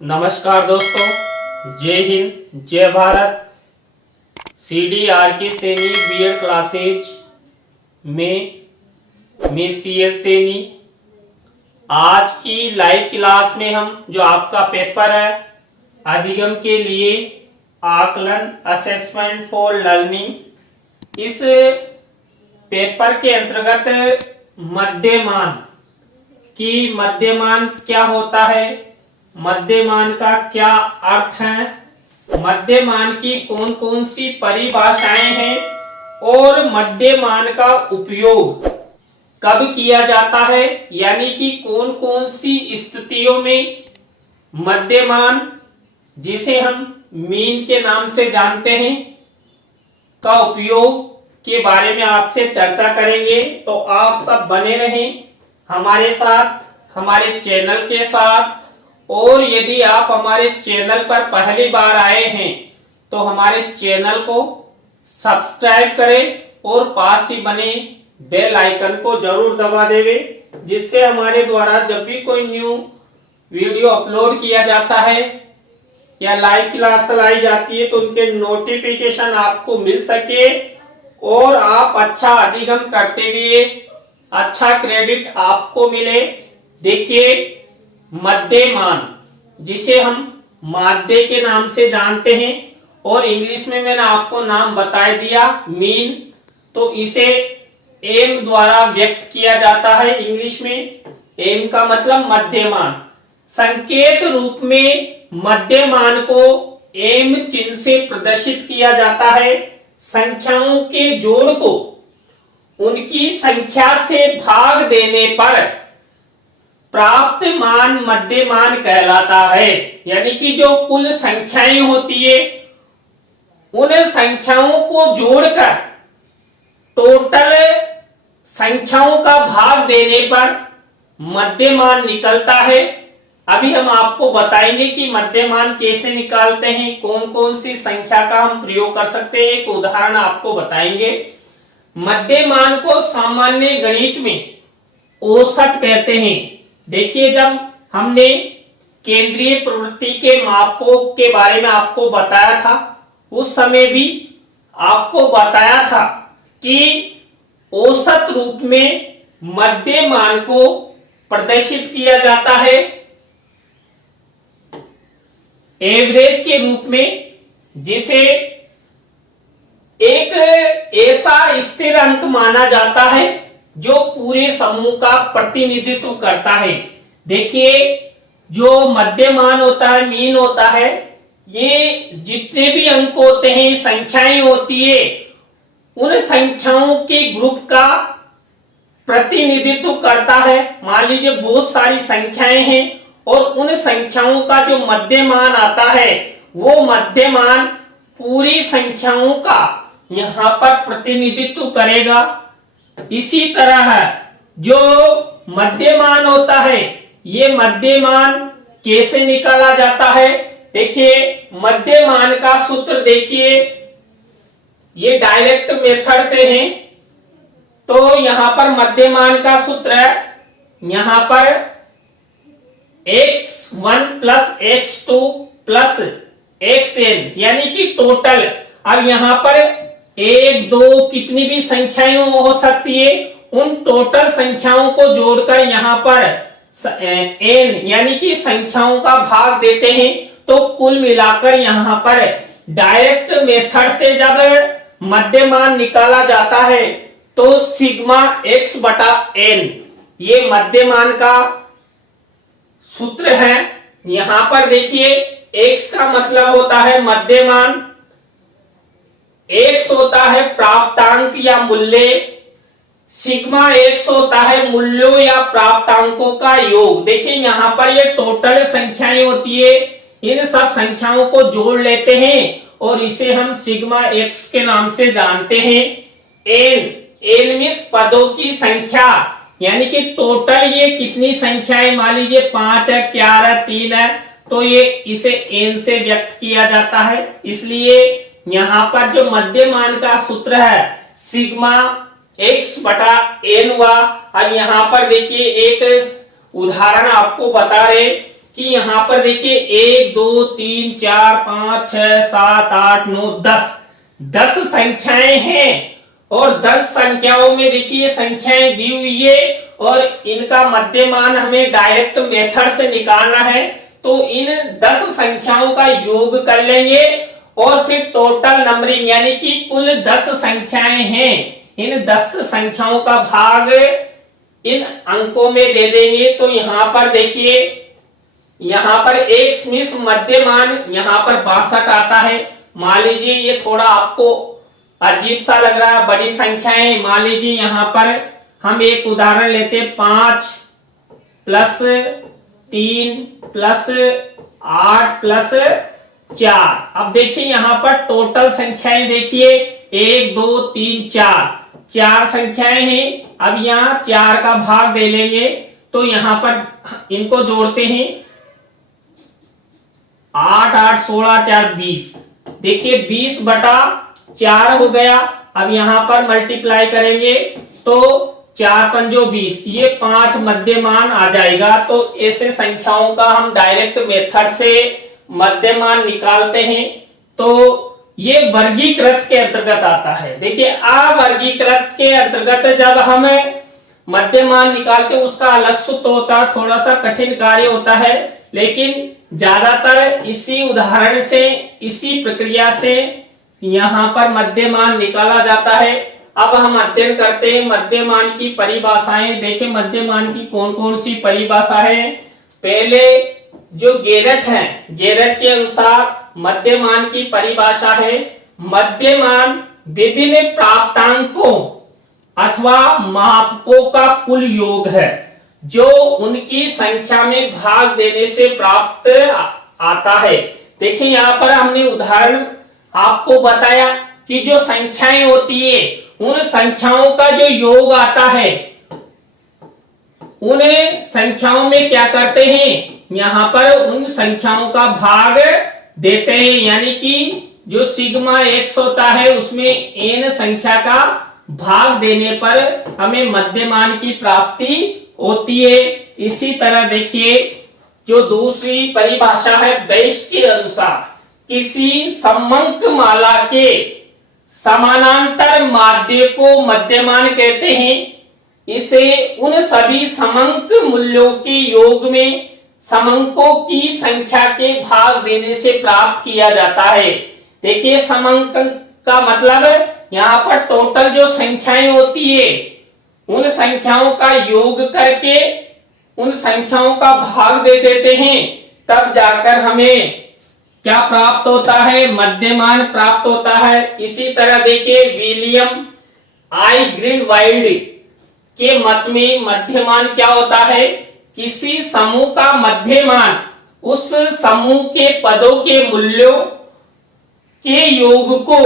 नमस्कार दोस्तों, जय हिंद जय Bharat. CDRK Saini BEd classes में मैं CL सैनी। आज की लाइव क्लास में हम जो आपका पेपर है अधिगम के लिए आकलन असेसमेंट फॉर लर्निंग, इस पेपर के अंतर्गत मध्यमान क्या होता है, मध्यमान का क्या अर्थ है, मध्यमान की कौन कौन सी परिभाषाएं हैं और मध्यमान का उपयोग कब किया जाता है, यानी कि कौन कौन सी स्थितियों में मध्यमान, जिसे हम मीन के नाम से जानते हैं, का उपयोग के बारे में आपसे चर्चा करेंगे। तो आप सब बने रहें हमारे साथ, हमारे चैनल के साथ। और यदि आप हमारे चैनल पर पहली बार आए हैं तो हमारे चैनल को सब्सक्राइब करें और पास ही बने बेल आइकन को जरूर दबा देवे, जिससे हमारे द्वारा जब भी कोई न्यू वीडियो अपलोड किया जाता है या लाइव क्लास चलाई जाती है तो उनके नोटिफिकेशन आपको मिल सके और आप अच्छा अधिगम करते हुए अच्छा क्रेडिट आपको मिले। देखिए, मध्यमान, जिसे हम माध्य के नाम से जानते हैं और इंग्लिश में मैंने आपको नाम बता दिया मीन, तो इसे एम द्वारा व्यक्त किया जाता है। इंग्लिश में एम का मतलब मध्यमान। संकेत रूप में मध्यमान को एम चिन्ह से प्रदर्शित किया जाता है। संख्याओं के जोड़ को उनकी संख्या से भाग देने पर प्राप्त मान मध्यमान कहलाता है। यानी कि जो कुल संख्याएं होती है उन संख्याओं को जोड़कर टोटल संख्याओं का भाग देने पर मध्यमान निकलता है। अभी हम आपको बताएंगे कि मध्यमान कैसे निकालते हैं, कौन कौन सी संख्या का हम प्रयोग कर सकते हैं। एक उदाहरण आपको बताएंगे। मध्यमान को सामान्य गणित में औसत कहते हैं। देखिए, जब हमने केंद्रीय प्रवृत्ति के मापों के बारे में आपको बताया था, उस समय भी आपको बताया था कि औसत रूप में मध्यमान को प्रदर्शित किया जाता है एवरेज के रूप में, जिसे एक ऐसा स्थिर अंक माना जाता है जो पूरे समूह का प्रतिनिधित्व करता है। देखिए, जो मध्यमान होता है, मीन होता है, ये जितने भी अंक होते हैं, संख्याएं होती है, उन संख्याओं के ग्रुप का प्रतिनिधित्व करता है। मान लीजिए बहुत सारी संख्याएं हैं और उन संख्याओं का जो मध्यमान आता है वो मध्यमान पूरी संख्याओं का यहां पर प्रतिनिधित्व करेगा। इसी तरह जो मध्यमान होता है, ये मध्यमान कैसे निकाला जाता है। देखिए, मध्यमान का सूत्र देखिए, ये डायरेक्ट मेथड से है। तो यहां पर मध्यमान का सूत्र है, यहां पर x1 plus x2 plus xn, यानी कि टोटल। अब यहां पर एक दो कितनी भी संख्याएं हो सकती है, उन टोटल संख्याओं को जोड़कर यहां पर n यानी कि संख्याओं का भाग देते हैं। तो कुल मिलाकर यहां पर डायरेक्ट मेथड से जब मध्यमान निकाला जाता है तो सिग्मा x बटा n ये मध्यमान का सूत्र है। यहां पर देखिए, x का मतलब होता है मध्यमान, x होता है प्राप्तांक या मूल्य, सिग्मा x होता है मूल्यों या प्राप्तांकों का योग। देखिए, यहां पर ये टोटल संख्याएं होती है, इन सब संख्याओं को जोड़ लेते हैं और इसे हम सिग्मा x के नाम से जानते हैं। n मीन्स पदों की संख्या, यानी कि टोटल ये कितनी संख्याएं, मान लीजिए 5 है, 4 है, 3 है, तो ये इसे n से व्यक्त किया जाता है। इसलिए यहां पर जो मध्यमान का सूत्र है सिग्मा x बटा n हुआ। और यहां पर देखिए एक उदाहरण आपको बता रहे कि यहाँ पर देखिए 1 2 3 4 5 6 7 8 9 10 संख्याएं हैं और 10 संख्याओं में देखिए संख्याएं दी हुई है और इनका मध्यमान हमें डायरेक्ट मेथड से निकालना है। तो इन 10 संख्याओं का योग कर लेंगे और फिर टोटल नंबरिंग यानी कि कुल 10 संख्याएं हैं, इन 10 संख्याओं का भाग इन अंकों में दे देंगे। तो यहाँ पर देखिए, यहाँ पर एक स्मिस मध्यमान यहाँ पर 62 आता है। मान लीजिए ये थोड़ा आपको अजीब सा लग रहा है, बड़ी संख्याएं। मान लीजिए यहाँ पर हम एक उदाहरण लेते हैं, 5 प्लस 3 प्लस 8 प्लस 4। अब देखिए यहाँ पर टोटल संख्याएं देखिए 1 2 3 4 संख्याएं हैं। अब यहाँ 4 का भाग दे लेंगे तो यहाँ पर इनको जोड़ते हैं, 8 8 16 4 20। देखिए 20/4 हो गया। अब यहाँ पर मल्टीप्लाई करेंगे तो 4 पंजो 20, ये 5 मध्यमान आ जाएगा। तो ऐसे संख्याओं का हम डायरेक्ट मेथड से मध्यमान निकालते हैं। तो ये वर्गीकृत के अंतर्गत आता है। देखिए अवर्गीकृत के अंतर्गत जब हम मध्यमान निकालते हैं उसका अलग सूत्र होता है, थोड़ा सा कठिन कार्य होता है, लेकिन ज्यादातर इसी उदाहरण से, इसी प्रक्रिया से यहाँ पर मध्यमान निकाला जाता है। अब हम अध्ययन करते हैं मध्यमान की परिभाषाएं। देखिए मध्यमान की कौन कौन सी परिभाषा है। पहले जो गेरट है, गेरट के अनुसार मध्यमान की परिभाषा है, मध्यमान विभिन्न प्राप्तांकों अथवा मापकों का कुल योग है जो उनकी संख्या में भाग देने से प्राप्त आता है। देखिए यहाँ पर हमने उदाहरण आपको बताया कि जो संख्याएं होती है उन संख्याओं का जो योग आता है, उन संख्याओं में क्या करते हैं, यहाँ पर उन संख्याओं का भाग देते हैं। यानी कि जो सिग्मा x होता है उसमें n संख्या का भाग देने पर हमें मध्यमान की प्राप्ति होती है। इसी तरह देखिए जो दूसरी परिभाषा है बेस्ट के अनुसार, किसी समंक माला के समानांतर माध्य को मध्यमान कहते हैं। इसे उन सभी समंक मूल्यों के योग में समंकों की संख्या के भाग देने से प्राप्त किया जाता है। देखिए समंक का मतलब यहाँ पर टोटल जो संख्याएं होती है उन संख्याओं का योग करके उन संख्याओं का भाग दे देते हैं, तब जाकर हमें क्या प्राप्त होता है, मध्यमान प्राप्त होता है। इसी तरह देखिए विलियम आई ग्रीनवाल्ड के मत में मध्यमान क्या होता है, किसी समूह का मध्यमान उस समूह के पदों के मूल्यों के योग को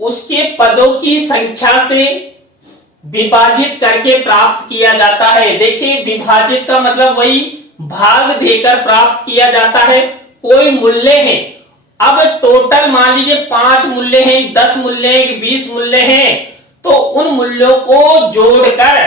उसके पदों की संख्या से विभाजित करके प्राप्त किया जाता है। देखिए विभाजित का मतलब वही भाग देकर प्राप्त किया जाता है। कोई मूल्य है, अब टोटल मान लीजिए 5 मूल्य हैं, 10 मूल्य हैं, 20 मूल्य हैं, तो उन मूल्यों को जोड़कर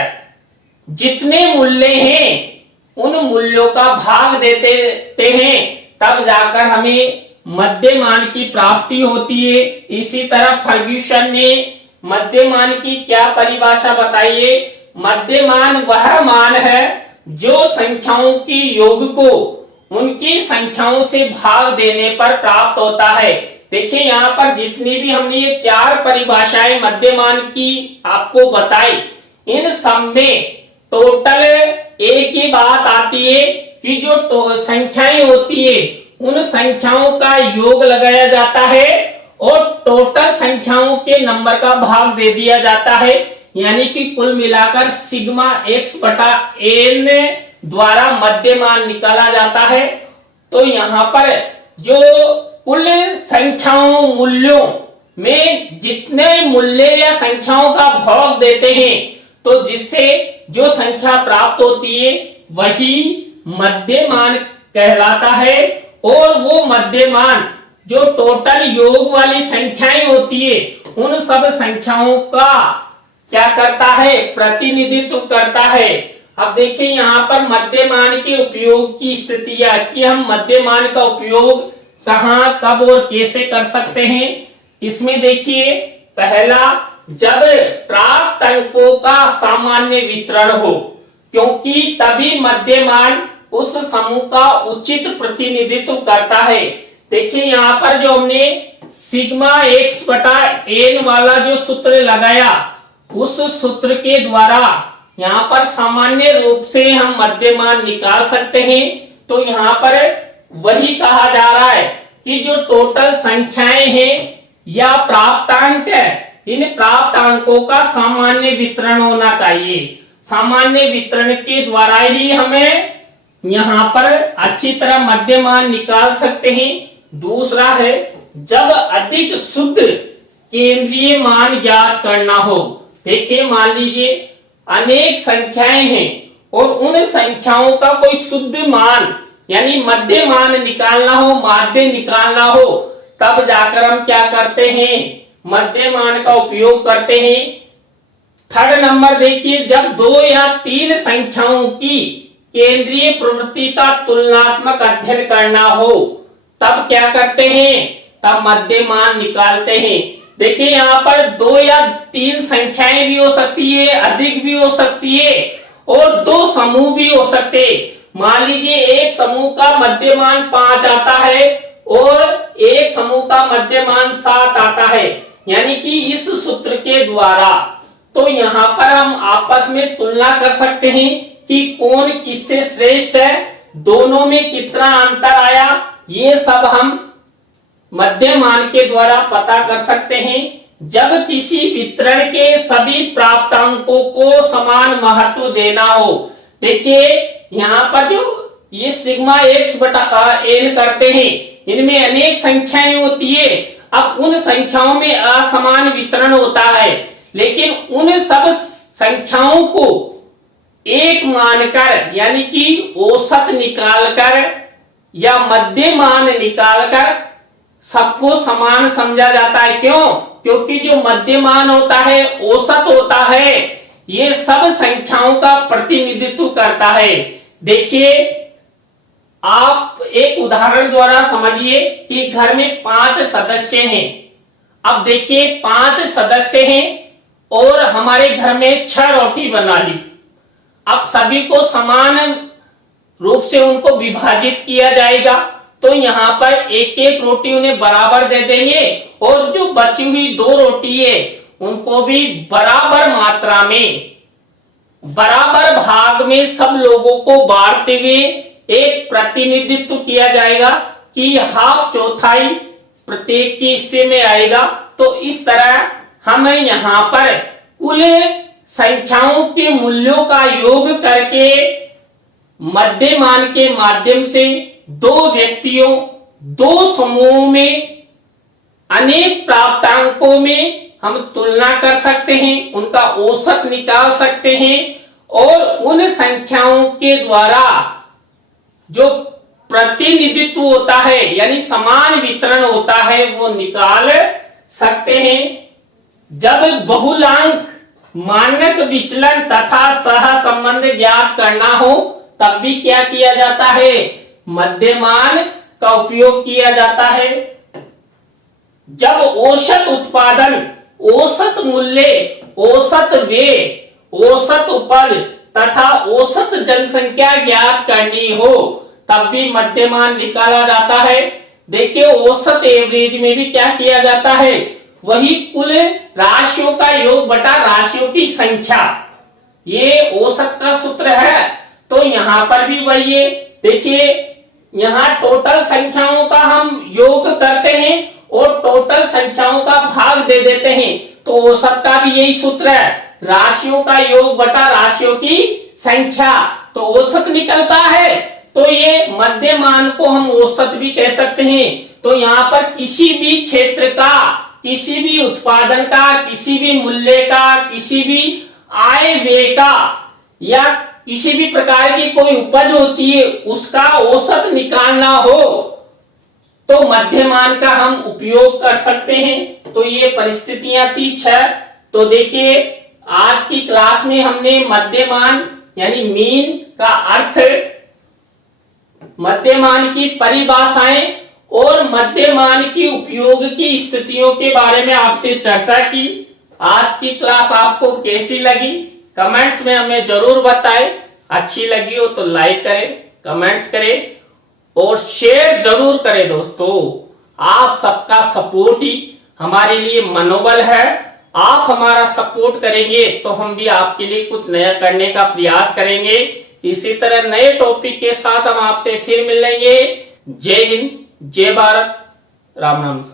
जितने मूल्य हैं उन मूल्यों का भाग देते हैं, तब जाकर हमें मध्यमान की प्राप्ति होती है। इसी तरह फर्ग्यूसन ने मध्यमान की क्या परिभाषा बताई है, मध्यमान वह मान है जो संख्याओं की योग को उनकी संख्याओं से भाग देने पर प्राप्त होता है। देखिए यहाँ पर जितनी भी हमने ये 4 परिभाषाएं मध्यमान की आपको बताई, इन सब में टोटल एक ही बात आती है कि जो संख्याएं होती है उन संख्याओं का योग लगाया जाता है और टोटल संख्याओं के नंबर का भाग दे दिया जाता है। यानी कि कुल मिलाकर सिग्मा x/n द्वारा मध्यमान निकाला जाता है। तो यहाँ पर जो कुल संख्याओं मूल्यों में जितने मूल्य या संख्याओं का भाग देते हैं, तो जिससे जो संख्या प्राप्त होती है वही मध्यमान कहलाता है। और वो मध्यमान जो टोटल योग वाली संख्याएं होती है उन सब संख्याओं का क्या करता है, प्रतिनिधित्व करता है। अब देखिए यहाँ पर मध्यमान के उपयोग की स्थितियां कि हम मध्यमान का उपयोग कहां, कब और कैसे कर सकते हैं। इसमें देखिए पहला, जब प्राप्त अंकों का सामान्य वितरण हो, क्योंकि तभी मध्यमान उस समूह का उचित प्रतिनिधित्व करता है। देखिए यहाँ पर जो हमने सिग्मा x बटा n वाला जो सूत्र लगाया, उस सूत्र के द्वारा यहाँ पर सामान्य रूप से हम मध्यमान निकाल सकते हैं। तो यहाँ पर वही कहा जा रहा है कि जो टोटल संख्याएं हैं या प्राप्तांक है, इन प्राप्तांकों का सामान्य वितरण होना चाहिए। सामान्य वितरण के द्वारा ही हमें यहाँ पर अच्छी तरह मध्यमान निकाल सकते हैं। दूसरा है, जब अधिक शुद्ध केंद्रीय मान ज्ञात करना हो। देखिए मान लीजिए अनेक संख्याएं हैं और उन संख्याओं का कोई शुद्ध मान यानी मध्य मान निकालना हो, माध्य निकालना हो, तब जाकर हम क्या करते हैं, मध्य मान का उपयोग करते हैं। थर्ड नंबर देखिए, जब 2 या 3 संख्याओं की केंद्रीय प्रवृत्ति का तुलनात्मक अध्ययन करना हो, तब क्या करते हैं, तब मध्य मान निकालते हैं। देखिए यहाँ पर 2 या 3 संख्याएं भी हो सकती है, अधिक भी हो सकती है और 2 समूह भी हो सकते। मान लीजिए एक समूह का मध्यमान 5 आता है और एक समूह का मध्यमान 7 आता है, यानी कि इस सूत्र के द्वारा तो यहाँ पर हम आपस में तुलना कर सकते हैं कि कौन किससे श्रेष्ठ है, दोनों में कितना अंतर आया, ये सब हम मध्यमान के द्वारा पता कर सकते हैं। जब किसी वितरण के सभी प्राप्तांकों को समान महत्व देना हो, देखिए यहाँ पर जो ये सिग्मा x बटा n करते हैं, इनमें अनेक संख्याएं होती है। अब उन संख्याओं में असमान वितरण होता है, लेकिन उन सब संख्याओं को एक मानकर यानी कि औसत निकालकर या मध्य मान निकालकर सबको समान समझा जाता है। क्यों? क्योंकि जो मध्य मान होता है, औसत होता है, ये सब संख्याओं का प्रतिनिधित्व करता है। देखिए आप एक उदाहरण द्वारा समझिए कि घर में 5 सदस्य हैं। अब देखिए 5 सदस्य हैं और हमारे घर में 6 रोटी बना ली। अब सभी को समान रूप से उनको विभाजित किया जाएगा, तो यहाँ पर एक एक रोटी उन्हें बराबर दे देंगे और जो बची हुई 2 रोटी है उनको भी बराबर मात्रा में बराबर भाग में सब लोगों को बांटते हुए एक प्रतिनिधित्व किया जाएगा कि हाफ चौथाई प्रत्येक के हिस्से में आएगा। तो इस तरह हमें यहाँ पर कुल संख्याओं के मूल्यों का योग करके मध्यमान के माध्यम से 2 व्यक्तियों 2 समूहों में अनेक प्राप्तांकों में हम तुलना कर सकते हैं, उनका औसत निकाल सकते हैं और उन संख्याओं के द्वारा जो प्रतिनिधित्व होता है यानी समान वितरण होता है वो निकाल सकते हैं। जब बहुलांक मानक विचलन तथा सह संबंध ज्ञात करना हो, तब भी क्या किया जाता है, मध्यमान का उपयोग किया जाता है। जब औसत उत्पादन, औसत मूल्य, औसत व्यय, औसत उपज तथा औसत जनसंख्या ज्ञात करनी हो, तब भी मध्यमान निकाला जाता है। देखिए औसत एवरेज में भी क्या किया जाता है, वही कुल राशियों का योग बटा राशियों की संख्या, ये औसत का सूत्र है। तो यहाँ पर भी वही है। देखिए यहाँ टोटल संख्याओं का हम योग करते हैं और टोटल संख्याओं का भाग दे देते हैं, तो औसत का भी यही सूत्र है, राशियों का योग बटा राशियों की संख्या, तो औसत निकलता है। तो ये मध्यमान को हम औसत भी कह सकते हैं। तो यहाँ पर किसी भी क्षेत्र का, किसी भी उत्पादन का, किसी भी मूल्य का, किसी भी आय व्यय का या किसी भी प्रकार की कोई उपज होती है उसका औसत निकालना हो तो मध्यमान का हम उपयोग कर सकते हैं। तो ये परिस्थितियां थी 6। तो देखिए आज की क्लास में हमने मध्यमान यानी मीन का अर्थ, मध्यमान की परिभाषाएं और मध्यमान की उपयोग की स्थितियों के बारे में आपसे चर्चा की। आज की क्लास आपको कैसी लगी कमेंट्स में हमें जरूर बताएं। अच्छी लगी हो तो लाइक करें, कमेंट्स करें और शेयर जरूर करें। दोस्तों, आप सबका सपोर्ट ही हमारे लिए मनोबल है। आप हमारा सपोर्ट करेंगे तो हम भी आपके लिए कुछ नया करने का प्रयास करेंगे। इसी तरह नए टॉपिक के साथ हम आपसे फिर मिलेंगे। जय हिंद, जय भारत, राम नाम।